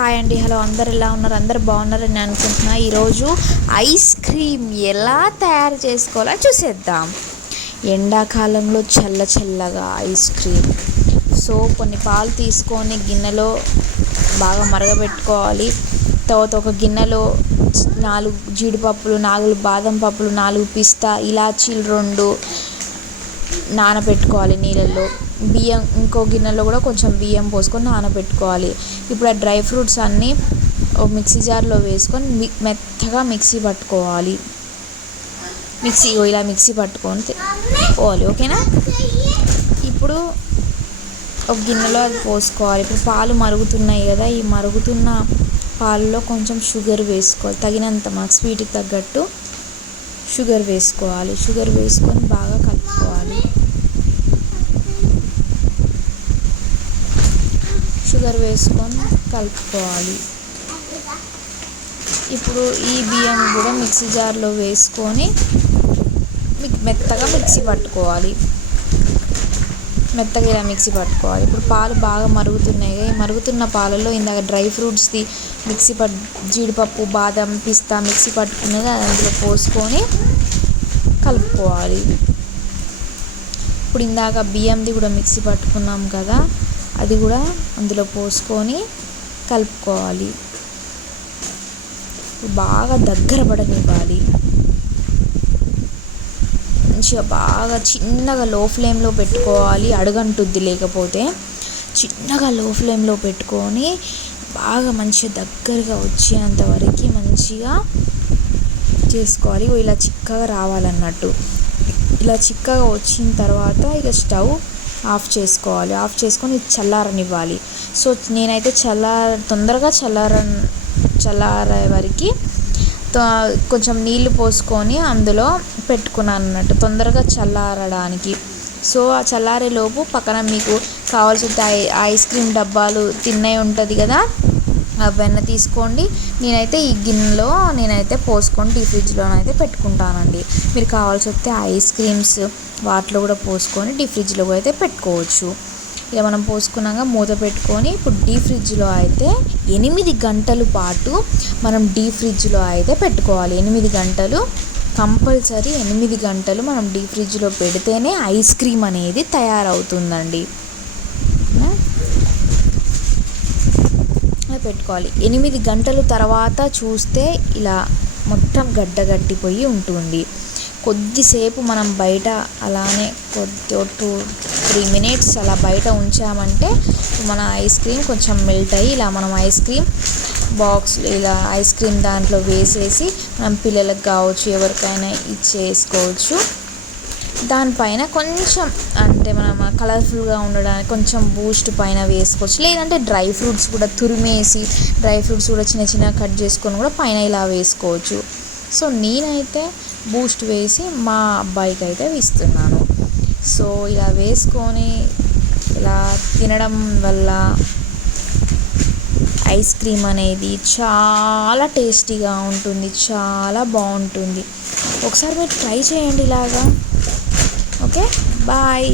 Hi అండి, hello, అందరు ఎలా ఉన్నారు? అందరు బాగున్నారని నేను అనుకుంటున్నా. ఈరోజు ఐస్ క్రీమ్ ఎలా తయారు చేసుకోవాలో చూసేద్దాం. ఎండాకాలంలో చల్ల చల్లగా ఐస్ క్రీమ్. సో కొన్ని పాలు తీసుకొని గిన్నెలో బాగా మరగబెట్టుకోవాలి. తర్వాత ఒక గిన్నెలో 4 జీడిపప్పులు, 4 బాదం పప్పులు, 4 పిస్తా, ఇలాచీలు 2 నానబెట్టుకోవాలి నీళ్ళల్లో. బియ్యం ఇంకో గిన్నెలో కూడా కొంచెం బియ్యం పోసుకొని నానబెట్టుకోవాలి. ఇప్పుడు ఆ డ్రై ఫ్రూట్స్ అన్నీ ఒక మిక్సీ జార్లో వేసుకొని మెత్తగా మిక్సీ పట్టుకోవాలి. ఇలా మిక్సీ పట్టుకొని పోవాలి. ఓకేనా? ఇప్పుడు ఒక గిన్నెలో అది పోసుకోవాలి. ఇప్పుడు పాలు మరుగుతున్నాయి కదా, ఈ మరుగుతున్న పాలలో కొంచెం షుగర్ వేసుకోవాలి. తగినంత మాకు స్వీట్కి తగ్గట్టు షుగర్ వేసుకోవాలి. షుగర్ వేసుకొని బాగా కలుపుకోవాలి. షుగర్ వేసుకొని కలుపుకోవాలి. ఇప్పుడు ఈ బియ్యం కూడా మిక్సీ జార్లో వేసుకొని మెత్తగా మిక్సీ పట్టుకోవాలి. మెత్తగా ఇలా మిక్సీ పట్టుకోవాలి. ఇప్పుడు పాలు బాగా మరుగుతున్నాయి. ఈ మరుగుతున్న పాలలో ఇందాక డ్రై ఫ్రూట్స్ది జీడిపప్పు, బాదం, పిస్తా మిక్సీ పట్టుకున్నది అందులో పోసుకొని కలుపుకోవాలి. ఇప్పుడు ఇందాక బియ్యంది కూడా మిక్సీ పట్టుకున్నాం కదా, అది కూడా అందులో పోసుకొని కలుపుకోవాలి. బాగా దగ్గర పడనివ్వాలి. మంచిగా బాగా చిన్నగా లో ఫ్లేమ్లో పెట్టుకోవాలి. అడుగంటుద్ది లేకపోతే. చిన్నగా లో ఫ్లేమ్లో పెట్టుకొని బాగా మంచిగా దగ్గరగా వచ్చేంత వరకు మంచిగా చేసుకోవాలి. ఇలా చిక్కగా రావాలన్నట్టు. ఇలా చిక్కగా వచ్చిన తర్వాత ఇక స్టవ్ ఆఫ్ చేసుకోవాలి. ఆఫ్ చేసుకొని చల్లారనివ్వాలి. సో నేనైతే తొందరగా చల్లారే వరకు కొంచెం నీళ్లు పోసుకొని అందులో పెట్టుకున్నాను అన్నట్టు, తొందరగా చల్లారడానికి. సో ఆ చల్లారేలోపు పక్కన మీకు కావాల్సిన ఐస్ క్రీమ్ డబ్బాలు తిన్నవి ఉంటుంది కదా, అవన్నీ తీసుకోండి. నేనైతే ఈ గిన్నెలో పోసుకొని డీప్ ఫ్రిడ్జ్లోనైతే పెట్టుకుంటానండి. మీరు కావాల్సి వస్తే ఐస్ క్రీమ్స్ వాటిలో కూడా పోసుకొని డీప్ ఫ్రిడ్జ్లో అయితే పెట్టుకోవచ్చు. ఇక మనం పోసుకున్నాక మూత పెట్టుకొని ఇప్పుడు డీప్ ఫ్రిడ్జ్లో అయితే 8 గంటల పాటు మనం డీప్ ఫ్రిడ్జ్లో అయితే పెట్టుకోవాలి. 8 గంటలు కంపల్సరీ. 8 గంటలు మనం డీప్ ఫ్రిడ్జ్లో పెడితేనే ఐస్ క్రీమ్ అనేది తయారవుతుందండి. పెట్టుకోవాలి. 8 గంటల తర్వాత చూస్తే ఇలా మొత్తం గడ్డగట్టిపోయి ఉంటుంది. కొద్దిసేపు మనం బయట అలానే 2-3 మినిట్స్ అలా బయట ఉంచామంటే మన ఐస్ క్రీమ్ కొంచెం మెల్ట్ అయ్యి ఇలా మనం ఐస్ క్రీమ్ బాక్స్ ఇలా ఐస్ క్రీమ్ దాంట్లో వేసేసి మనం పిల్లలకు కావచ్చు ఎవరికైనా ఇచ్చేసుకోవచ్చు. దానిపైన కొంచెం అంటే మనం కలర్ఫుల్గా ఉండడానికి కొంచెం బూస్ట్ పైన వేసుకోవచ్చు. లేదంటే డ్రై ఫ్రూట్స్ కూడా తురిమేసి చిన్న చిన్న కట్ చేసుకొని కూడా పైన ఇలా వేసుకోవచ్చు. సో నేనైతే బూస్ట్ వేసి మా అబ్బాయికి అయితే ఇస్తున్నాను. సో ఇలా వేసుకొని ఇలా తినడం వల్ల ఐస్ క్రీమ్ అనేది చాలా టేస్టీగా ఉంటుంది, చాలా బాగుంటుంది. ఒకసారి మీరు ట్రై చేయండి ఇలాగా. Okay, bye.